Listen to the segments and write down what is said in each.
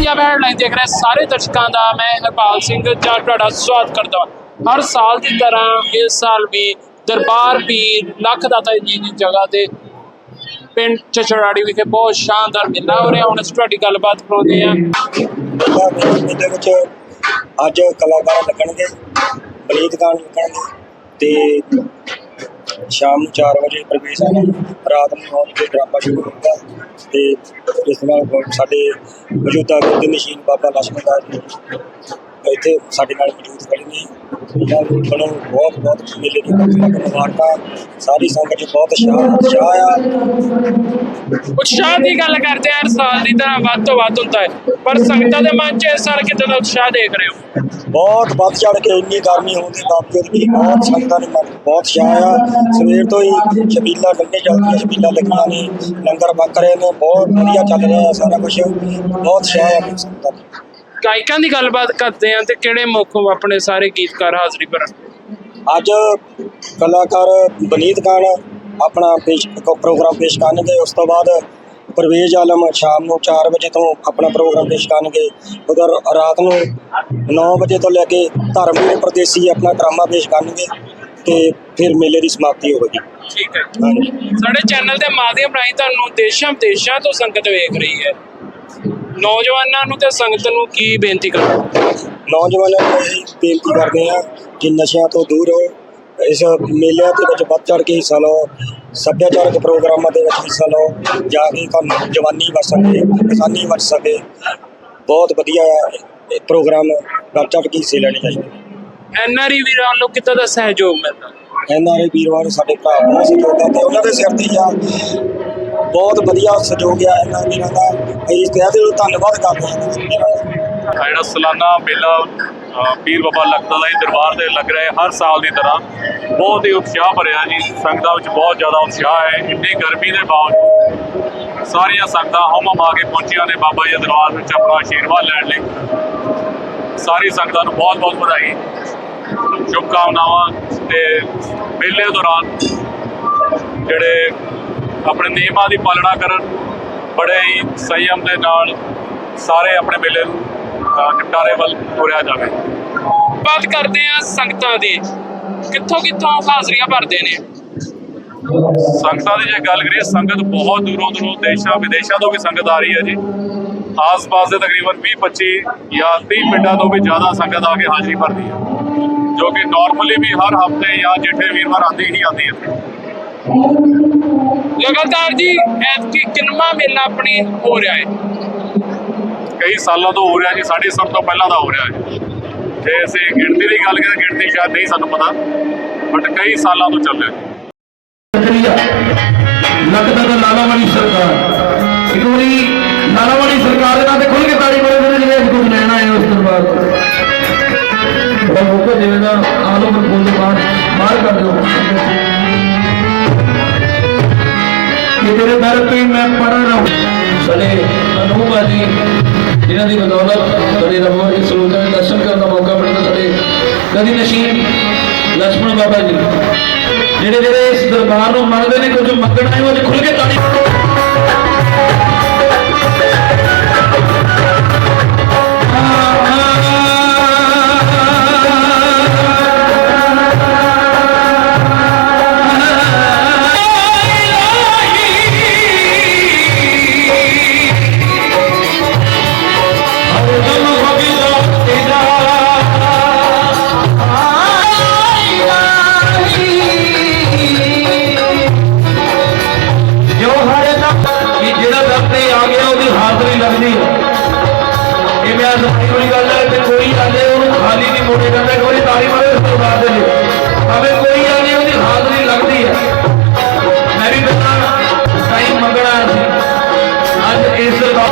Punjab headline ਦੇਖ ਰਹੇ ਸਾਰੇ ਦਰਸ਼ਕਾਂ ਦਾ, ਮੈਂ ਹਰਪਾਲ ਸਿੰਘ ਜਾਂ ਤੁਹਾਡਾ ਸਵਾਗਤ ਕਰਦਾ ਹਰ ਸਾਲ ਦੀ ਤਰ੍ਹਾਂ ਇਸ ਸਾਲ ਵੀ ਦਰਬਾਰ ਪੀਰ ਲੱਖ ਦਾਤਾ ਜੀ ਦੀ ਜਗ੍ਹਾ ਤੇ ਪਿੰਡ ਚਚੜਾੜੀ ਵਿਖੇ ਬਹੁਤ ਸ਼ਾਨਦਾਰ ਮੇਲਾ ਹੋ ਰਿਹਾ। ਹੁਣ ਅਸੀਂ ਤੁਹਾਡੀ ਗੱਲਬਾਤ ਕਰਾਉਂਦੇ ਹਾਂ। ਮੇਲੇ ਵਿੱਚ ਅੱਜ ਕਲਾਕਾਰ ਲੱਗਣਗੇ ਬਲੀਦ ਲੱਗਣਗੇ ਤੇ ਸ਼ਾਮ ਨੂੰ 4 ਵਜੇ ਪ੍ਰਵੇਸ਼ ਹੈ ਰਾਤ ਨੂੰ 9 ਵਜੇ ਡਰਾਮਾ ਸ਼ੁਰੂ ਹੋਊਗਾ ਤੇ ਇਸ ਨਾਲ ਸਾਡੇ ਮੌਜੂਦਾ ਗੁਰਦੀ ਨਸ਼ੀਨ ਬਾਬਾ ਲక్ష్ਮਣ ਦਾਸ ਜੀ ਇੱਥੇ ਸਾਡੇ ਨਾਲ ਮੌਜੂਦ ਖੜੇ ਨੇ। ਇਹਨਾਂ ਨੂੰ ਬੜਾ ਬਹੁਤ ਬਹੁਤ ਮੇਲੇ ਦੀ ਲੱਖ ਲੱਖ ਮੁਬਾਰਕਾਂ। ਸਾਰੀ ਸੰਗਤ 'ਚ ਬਹੁਤ ਉਤਸ਼ਾਹ ਉਤਸ਼ਾਹ ਆ। ਉਤਸ਼ਾਹ ਦੀ ਗੱਲ ਕਰਦੇ ਹਰ ਸਾਲ ਦੀ ਤਰ੍ਹਾਂ ਵੱਧ ਤੋਂ ਵੱਧ ਹੁੰਦਾ ਹੈ। ਪਰ ਸੰਗਤਾਂ ਦੇ ਮਨ 'ਚ ਇਸ ਸਾਲ ਕਿਤੇ ਦਾ ਉਤਸ਼ਾਹ ਦੇਖ ਰਹੇ ਹੋ। ਬਹੁਤ ਵੱਧ ਚੜ ਕੇ ਇੰਨੀ ਗਰਮੀ ਹੋਣ ਦੇ ਬਾਵਜੂਦ ਵੀ ਬਹੁਤ ਸੰਗਤਾਂ ਨੇ ਬਹੁਤ ਛਾਇਆ ਆ। ਸਵੇਰ ਤੋਂ ਹੀ ਛਬੀਲਾ ਡੰਡੇ ਚੱਲਦੀਆਂ ਛਬੀਲਾ ਲੱਗੀਆਂ ਨੇ। ਲੰਗਰ ਵਕ ਰਹੇ ਨੇ ਬਹੁਤ ਵਧੀਆ ਚੱਲ ਰਿਹਾ ਸਾਰਾ ਕੁਝ ਬਹੁਤ ਛਾਇਆ ਸੰਗਤਾਂ ਦੀ। ਗਾਇਕਾਂ ਦੀ ਗੱਲਬਾਤ ਕਰਦੇ ਹਾਂ ਤੇ ਕਿਹੜੇ ਮੁੱਖ ਆਪਣੇ ਸਾਰੇ ਗੀਤਕਾਰ ਹਾਜ਼ਰੀ ਭਰਨ? ਅੱਜ ਕਲਾਕਾਰ ਬਨੀਤ ਖਾਨ ਆਪਣਾ ਪੇਸ਼ ਪ੍ਰੋਗਰਾਮ ਪੇਸ਼ ਕਰਨਗੇ। ਉਸ ਤੋਂ ਬਾਅਦ ਪਰਵੇਜ਼ ਆਲਮ ਸ਼ਾਮ ਨੂੰ 4 ਵਜੇ ਤੋਂ ਆਪਣਾ ਪ੍ਰੋਗਰਾਮ ਪੇਸ਼ ਕਰਨਗੇ। ਉਧਰ ਰਾਤ ਨੂੰ 9 ਵਜੇ ਤੋਂ ਲੈ ਕੇ ਧਰਮਵੀਰ ਪ੍ਰਦੇਸੀ ਆਪਣਾ ਡਰਾਮਾ ਪੇਸ਼ ਕਰਨਗੇ ਤੇ ਫਿਰ ਮੇਲੇ ਦੀ ਸਮਾਪਤੀ ਹੋਵੇਗੀ। ਠੀਕ ਹੈ। ਹਾਂਜੀ। ਸਾਡੇ ਚੈਨਲ ਦੇ ਮਾਧਿਅਮ ਰਾਹੀਂ ਤੁਹਾਨੂੰ ਦੇਸ਼ਾਂ ਵਿਦੇਸ਼ਾਂ ਤੋਂ ਸੰਗਤ ਵੇਖ ਰਹੀ ਹੈ। ਨੌਜਵਾਨਾਂ ਨੂੰ ਤੇ ਸੰਗਤ ਨੂੰ ਕੀ ਬੇਨਤੀ ਕਰੋ ਨੌਜਵਾਨਾਂ ਨੂੰ ਇਹ ਬੇਨਤੀ ਕਰਦੇ ਹਾਂ ਕਿ ਨਸ਼ਿਆਂ ਤੋਂ ਦੂਰ ਰਹੋ। ਇਸ ਮੇਲਿਆਂ ਦੇ ਵਿੱਚ ਵੱਧ ਚੜ ਕੇ ਹਿੱਸਾ ਲਓ। ਸੱਭਿਆਚਾਰਕ ਪ੍ਰੋਗਰਾਮਾਂ ਦੇ ਵਿੱਚ ਹਿੱਸਾ ਲਓ। ਜਾ ਕੇ ਤੁਹਾਨੂੰ ਜਵਾਨੀ ਬਚ ਸਕੇ ਕਿਸਾਨੀ ਬਚ ਸਕੇ। ਬਹੁਤ ਵਧੀਆ ਇਹ ਪ੍ਰੋਗਰਾਮ ਵੱਧ ਚੜ ਕੇ ਹਿੱਸੇ ਲੈਣੇ ਚਾਹੀਦੇ ਐਨਆਰਈ ਵੀਰਾਂ ਵੱਲੋਂ ਕਿੱਦਾਂ ਦਾ ਸਹਿਯੋਗ ਮਿਲਦਾ? ਐਨਆਰਏ ਵੀਰਵਾਰ ਸਾਡੇ ਭਰਾ ਬਹੁਤ ਸਹਿਯੋਗ ਤੇ ਉਹਨਾਂ ਦੇ ਸਿਰ ਤੇ ਆ। ਬਹੁਤ ਵਧੀਆ ਸਹਿਯੋਗ ਆ ਇਹਨਾਂ ਵੀਰਾਂ ਦਾ। ਅਸੀਂ ਇਸ ਧੰਨਵਾਦ ਕਰਦੇ ਹਾਂ। ਜਿਹੜਾ ਸਾਲਾਨਾ ਮੇਲਾ ਪੀਰ ਬਾਬਾ ਲਖਤਾ ਦਾ ਹੀ ਦਰਬਾਰ ਤੇ ਲੱਗ ਰਿਹਾ ਹੈ ਹਰ ਸਾਲ ਦੀ ਤਰ੍ਹਾਂ। ਬਹੁਤ ਹੀ ਉਤਸ਼ਾਹ ਭਰਿਆ ਜੀ, ਸੰਗਤਾਂ ਵਿੱਚ ਬਹੁਤ ਜ਼ਿਆਦਾ ਉਤਸ਼ਾਹ ਹੈ। ਇੰਨੀ ਗਰਮੀ ਦੇ ਬਾਵਜੂਦ ਸਾਰੀਆਂ ਸੰਗਤਾਂ ਹਮ ਆ ਕੇ ਪਹੁੰਚੀਆਂ ਨੇ ਬਾਬਾ ਜੀ ਦਰਬਾਰ ਵਿੱਚ ਆਪਣਾ ਆਸ਼ੀਰਵਾਦ ਲੈਣ ਲਈ। ਸਾਰੀ ਸੰਗਤਾਂ ਨੂੰ ਬਹੁਤ ਬਹੁਤ ਵਧਾਈ। ਸ਼ੁਭਕਾਮਨਾਵਾਂ ਤੇ ਮੇਲੇ ਦੌਰਾਨ ਜਿਹੜੇ ਆਪਣੇ ਨਿਯਮਾਂ ਦੀ ਪਾਲਣਾ ਕਰਨ ਬੜੇ ਹੀ ਸੰਯਮ ਦੇ ਨਾਲ ਸਾਰੇ ਆਪਣੇ ਮੇਲੇ ਨੂੰ ਨਿਪਟਾਰੇ ਵੱਲ ਤੁਰਿਆ ਜਾਵੇ। ਬਾਤ ਕਰਦੇ ਹਾਂ ਸੰਗਤਾਂ ਦੀ। ਕਿੱਥੋਂ ਕਿੱਥੋਂ ਹਾਜ਼ਰੀਆਂ ਭਰਦੇ ਨੇ? ਸੰਗਤਾਂ ਦੀ ਜੇ ਗੱਲ ਕਰੀਏ ਸੰਗਤ ਬਹੁਤ ਦੂਰੋਂ ਦੂਰੋਂ ਦੇਸ਼ਾਂ ਵਿਦੇਸ਼ਾਂ ਤੋਂ ਵੀ ਸੰਗਤ ਆ ਰਹੀ ਹੈ ਜੀ। ਆਸ-ਪਾਸ ਦੇ ਤਕਰੀਬਨ 20-25 ਜਾਂ 30 ਪਿੰਡਾਂ ਤੋਂ ਵੀ ਜ਼ਿਆਦਾ ਸੰਗਤ ਆ ਕੇ ਹਾਜ਼ਰੀ ਭਰਦੀ ਹੈ। ਜੋ ਕਿ ਨਾਰਮਲੀ ਵੀ ਹਰ ਹਫ਼ਤੇ ਜਾਂ ਜੇਠੇ ਵੀਰਵਾਰ ਆਉਂਦੀ ਹੀ ਆਉਂਦੀ ਹੈ। ਲਗਾਤਾਰ ਜੀ ਐਤਕੀ ਕਿੰਨਵਾਂ ਮੇਲਾ ਆਪਣੇ ਹੋ ਰਿਹਾ ਹੈ ਕਈ ਸਾਲਾਂ ਤੋਂ ਹੋ ਰਿਹਾ ਜੀ ਸਾਡੇ ਸਭ ਤੋਂ ਪਹਿਲਾਂ ਦਾ ਹੋ ਰਿਹਾ ਹੈ ਤੇ ਅਸੀਂ ਗਿਣਤੀ ਦੀ ਗੱਲ ਕਰੀਏ ਗਿਣਤੀ ਸ਼ਾਇਦ ਨਹੀਂ ਸਾਨੂੰ ਪਤਾ ਬਟ ਕਈ ਸਾਲਾਂ ਤੋਂ ਚੱਲ ਰਿਹਾ ਹੈ ਸ਼ੁਕਰੀਆ ਲੱਗਦਾ ਤਾਂ ਲਾਲਾ ਵਾਲੀ ਸਰਕਾਰ। ਇੱਕ ਵਾਰੀ ਲਾਲਾ ਵਾਲੀ ਸਰਕਾਰ ਦੇ ਨਾਂ ਤੇ ਖੁੱਲ ਕੇ ਤਾੜੀ ਮਾਰੋ ਜਿਹੜੇ ਜਿਹੜੇ ਕੁਝ ਲੈਣਾ ਹੈ ਉਸ ਦਰਬਾਰ ਤੋਂ ਬੜਾ ਮੌਕਾ ਦੇਵੇਗਾ ਆਲੋ ਪਰ ਬੋਲ ਦੇ ਬਾਹਰ ਕਰ ਦਿਓ। ये तेरे दर पे मैं पड़ा रहूं भले अनूप आदि ਜਿਨ੍ਹਾਂ ਦੀ ਬਦੌਲਤ ਬੜੇ ਰਬੋ ਇਸ ਸਰੋਤ ਦੇ ਦਰਸ਼ਨ ਕਰਨ ਦਾ ਮੌਕਾ ਮਿਲਦਾ ਸਾਡੇ ਕਦੀ ਨਸ਼ੀਨ ਲక్ష్మణ ਬਾਬਾ ਜੀ ਜਿਹੜੇ ਜਿਹੜੇ ਇਸ ਦਰਬਾਰ ਨੂੰ ਮੰਨਦੇ ਨੇ, ਕੁਝ ਮੰਗਣਾ ਹੈ, ਉਹ ਖੁੱਲ ਕੇ ਤਾੜੀ ਹਾਜ਼ਰੀ ਲੱਗਦੀ ਇਹ ਮੈਂ ਸਹੀ ਵਾਲੀ ਗੱਲ ਹੈ ਤੇ ਕੋਈ ਆਲੇ ਉਹਨੂੰ ਖਾਲੀ ਨਹੀਂ ਮੋੜੇ ਕਰਦਾ ਕੋਈ ਤਾਰੀ ਮਾਰੇ ਉਸ ਤੋਂ ਬਾਅਦ ਭਾਵੇਂ ਕੋਈ ਆਲੇ ਉਹਦੀ ਹਾਜ਼ਰੀ ਲੱਗਦੀ ਹੈ। ਮੈਂ ਵੀ ਪਹਿਲਾਂ ਟਾਈਮ ਮੰਗਣਾ ਸੀ। ਅੱਜ ਇਸ ਰਹਿਮਤ ਦਵਾ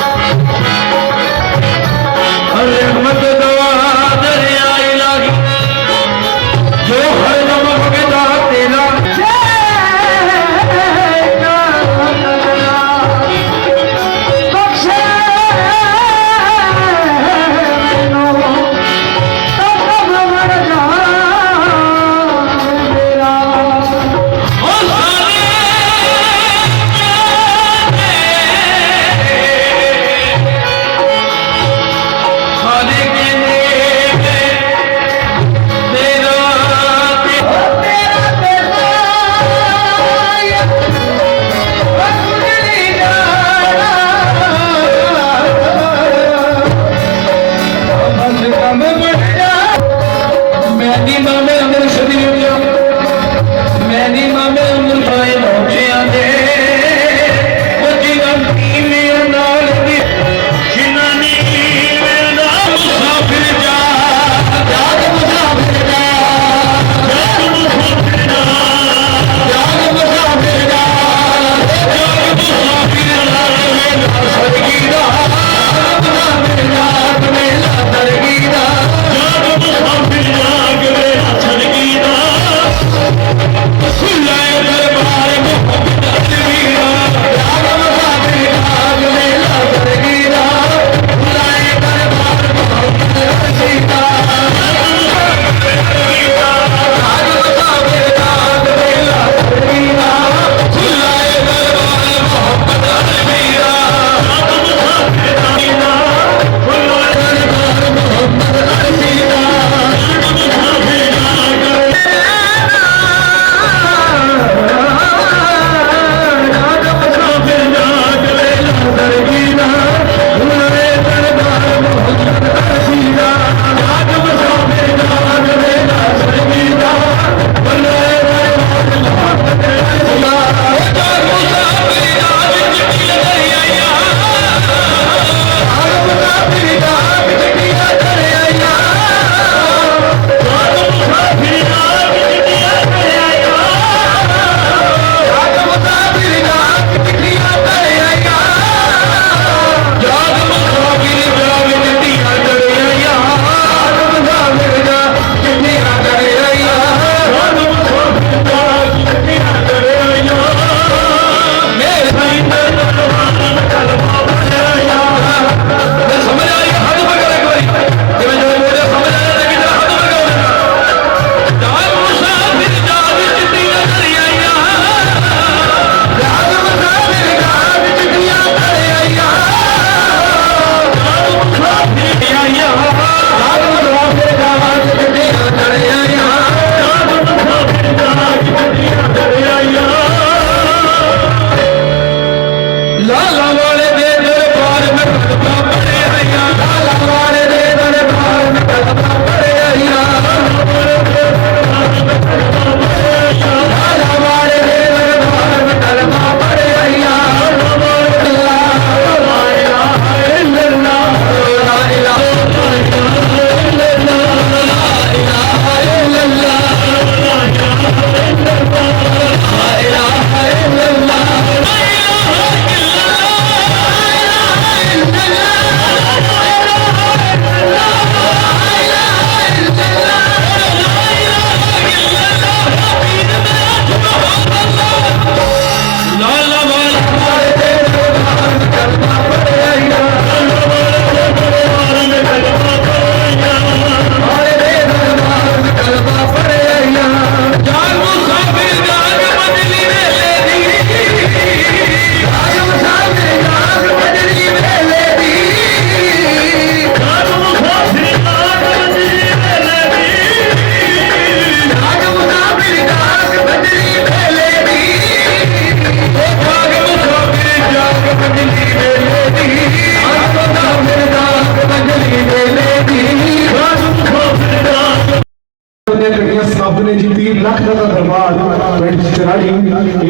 ਨੇ ਜਿੱਤੀ ਲੱਖ ਦਾ ਦਰਬਾਰ ਪਿੰਡ ਚਰਾੜੀ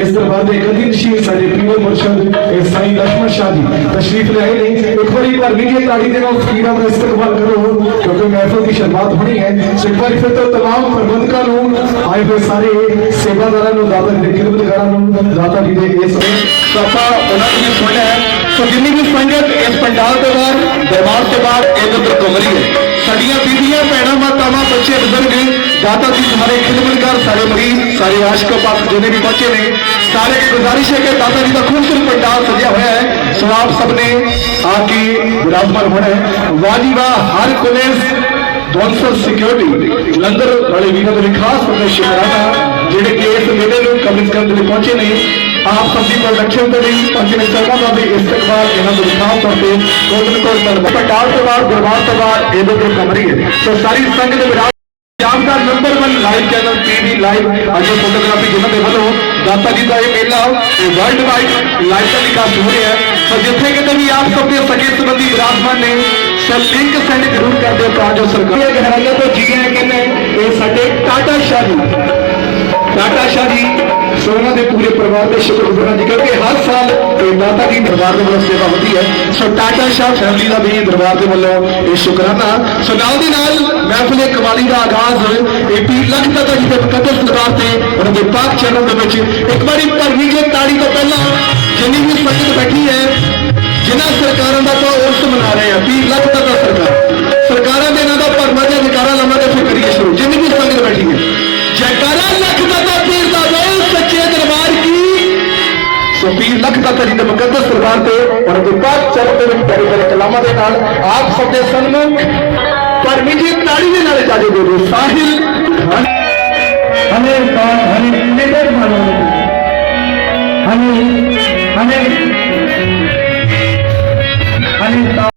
ਇਸ ਦਰਬਾਰ ਦੇ ਕਦੀਮ ਸ਼ੀਰ ਸਾਡੇ ਪੀਰ ਮੁਰਸ਼ਦ ਇਸ ਸਾਈਂ ਲਖਮਣ ਸ਼ਾਹ ਜੀ ਤਸ਼ਰੀਫ ਲੈ ਆਏ ਨੇ। ਇੱਕ ਵਾਰੀ ਭਰ ਵੀ ਜੇ ਤਾੜੀ ਦੇ ਨਾਲ ਫਕੀਰਾਂ ਦਾ ਇਸਤਕਬਾਲ ਕਰੋ, ਕਿਉਂਕਿ ਮਹਿਫਲ ਦੀ ਸ਼ੁਰੂਆਤ ਹੋਣੀ ਹੈ। ਇੱਕ ਵਾਰੀ ਫਿਰ ਤੋਂ तमाम ਪ੍ਰਬੰਧਕਾਂ ਨੂੰ ਆਏ ਹੋਏ ਸਾਰੇ ਸੇਵਾਦਾਰਾਂ ਨੂੰ, ਦਾਤਾ ਦੇ ਕਿਰਤਗਾਰਾਂ ਨੂੰ, ਦਾਤਾ ਜੀ ਦੇ ਇਸ ਸਫਾ ਉਹਨਾਂ ਦੀ ਸੁਣਿਆ ਹੈ। ਸੋ ਜਿੰਨੀ ਵੀ ਸੰਗਤ ਇਸ ਪੰਡਾਲ ਦੇ ਬਾਹਰ, ਦਰਬਾਰ ਦੇ ਬਾਹਰ, ਇਹ ਅੰਦਰ ਘੁੰਮ ਹੈ। ਸਾਡੀਆਂ ਬੀਬੀਆਂ, ਭੈਣਾਂ, ਮਾਤਾਵਾਂ, ਬੱਚੇ, ਬਜ਼ੁਰਗ ਦਾਤਾ ਜੀ ਸਾਰੇ ਖਿਦਮਤਗਰ ਸਾਰੇ ਮਰੀਜ਼, ਸਾਰੇ ਆਸ਼ਕ ਪਾਕ ਜਿਹਨੇ ਵੀ ਬੱਚੇ ਨੇ, ਸਾਰੇ ਗੁਜ਼ਾਰਿਸ਼ ਹੈ ਕਿ ਦਾਤਾ ਜੀ ਦਾ ਖੂਬਸੂਰਤ ਪੰਡਾਲ ਸਜਿਆ ਹੋਇਆ ਹੈ। ਸੋ ਆਪ ਸਭ ਨੇ ਆ ਕੇ ਵਿਰਾਜਮਾਨ ਹੋਣਾ ਹੈ। ਵਾਜੀਵਾ ਹਰ ਕੋਲੇਸ ਡੋਨਸਰ ਸਿਕਿਉਰਿਟੀ ਜਲੰਧਰ ਵਾਲੇ ਵੀਰਾਂ ਦੇ ਖਾਸ ਪ੍ਰਦੇਸ਼ ਜਿਹੜੇ ਕਿ ਇਸ ਮੇਲੇ ਨੂੰ ਕਵਰ ਕਰਨ ਦੇ ਪਹੁੰਚੇ ਨੇ। ਆਪ ਸਭ ਪ੍ਰੋਡਕਸ਼ਨ ਦੇ ਲਈ ਪੰਜ ਮਿੰਟਾਂ ਦਾ ਵੀ ਇਸਤਕਬਾਲ ਇਹਨਾਂ ਨੂੰ ਖਾਸ ਤੌਰ ਤੇ ਕੋਟਨ ਧੰਨਵਾਦ ਪੰਡਾਲ ਤੋਂ ਬਾਅਦ, ਦਰਬਾਰ ਤੋਂ ਬਾਅਦ ਇਹਦੇ ਤੇ ਕਮਰੀ ਹੈ। ਸੋ ਸਾਰੀ ਸੰਗਤ ਦੇ ਵਿਰਾਜ ਪੰਜਾਬ ਦਾ number 1 live channel TV live ਅੱਜ ਫੋਟੋਗ੍ਰਾਫੀ ਜਿਨ੍ਹਾਂ ਦੇ ਵੱਲੋਂ ਦਾਤਾ ਜੀ ਦਾ ਇਹ ਮੇਲਾ ਇਹ ਵਰਲਡ ਵਾਈਡ ਲਾਈਵ ਟੈਲੀਕਾਸਟ ਹੋ ਰਿਹਾ ਹੈ। ਸੋ ਜਿੱਥੇ ਕਿਤੇ ਵੀ ਆਪ ਸਭ ਦੇ ਸਕੇ ਸੰਬੰਧੀ ਵਿਰਾਜਮਾਨ ਨੇ ਸੋ ਲਿੰਕ ਸੈਂਡ ਜ਼ਰੂਰ ਕਰ ਦਿਓ, ਤਾਂ ਜੋ ਸਰਕਾਰ ਇਹ ਗਹਿਰਾਈਆਂ ਤੋਂ ਜੀ ਆਏ ਇਹ ਸਾਡੇ ਟਾਟਾ ਸ਼ਾਹ ਜੀ ਟਾਟਾ ਸ਼ਾਹ ਜੀ ਸੋ ਦੇ ਪੂਰੇ ਪਰਿਵਾਰ ਦੇ ਸ਼ੁਕਰਗੁਜ਼ਾਰ ਜੀ, ਕਿਉਂਕਿ ਹਰ ਸਾਲ ਇਹ ਦਾਤਾ ਜੀ ਦਰਬਾਰ ਦੇ ਵੱਲੋਂ ਸੇਵਾ ਹੁੰਦੀ ਹੈ। ਸੋ ਟਾਟਾ ਸ਼ਾਹ ਫੈਮਿਲੀ ਦਾ ਵੀ ਦਰਬਾਰ ਦੇ ਵੱਲੋਂ ਇਹ ਸ਼ੁਕਰਾਨਾ। ਸੋ ਨਾਲ ਦੀ ਨਾਲ ਮਹਿਫਲ ਕਵਾਲੀ ਦਾ ਆਗਾਜ਼, ਇਹ ਪੀਰ ਲੱਖ ਦਾਤਾ ਜੀ ਦੇ ਮੁਕੱਦਸ ਦਰਬਾਰ ਤੇ ਉਹਨਾਂ ਦੇ ਪਾਕ ਚਰਨ ਦੇ ਵਿੱਚ ਇੱਕ ਵਾਰੀ ਭਰਵੀਂ ਜੇ ਤਾੜੀ ਤੋਂ ਪਹਿਲਾਂ ਜਿੰਨੀ ਵੀ ਸੰਗਤ ਬੈਠੀ ਹੈ, ਜਿਨ੍ਹਾਂ ਸਰਕਾਰਾਂ ਦਾ ਆਪਾਂ ਉਰਸ ਮਨਾ ਰਹੇ ਆ ਪੀਰ ਲੱਖ ਦਾਤਾ ਸਰਕਾਰ। ਸਰਕਾਰਾਂ ਦੇ ਇਹਨਾਂ ਦਾ ਭਰਮਾ ਜਿਹਾ ਸੋ ਪੀਰ ਦੇ ਮੁਕੱਦਸ ਦਰਬਾਰ ਤੇ ਉਹਨਾਂ ਦੇ ਪਾਕ ਚਰਨ ਦੇ ਵਿੱਚ ਪਿਆਰੇ ਪਿਆਰੇ ਕਲਾਮਾਂ ਦੇ ਨਾਲ ਆਪ ਸਭ ਦੇ ਸਨਮੁਖ ਭਰਮੀ ਜੀ ਤਾੜੀ ਦੇ ਨਾਲ ਇਜਾਜ਼ਤ ਦੇ ਦਿਓ। ਸਾਹਿਲ ਹਮੇ ਹਮੇ ਨਿਦਰ ਮਾਨੋ ਹਮੇ ਹਮੇ ਹਮੇ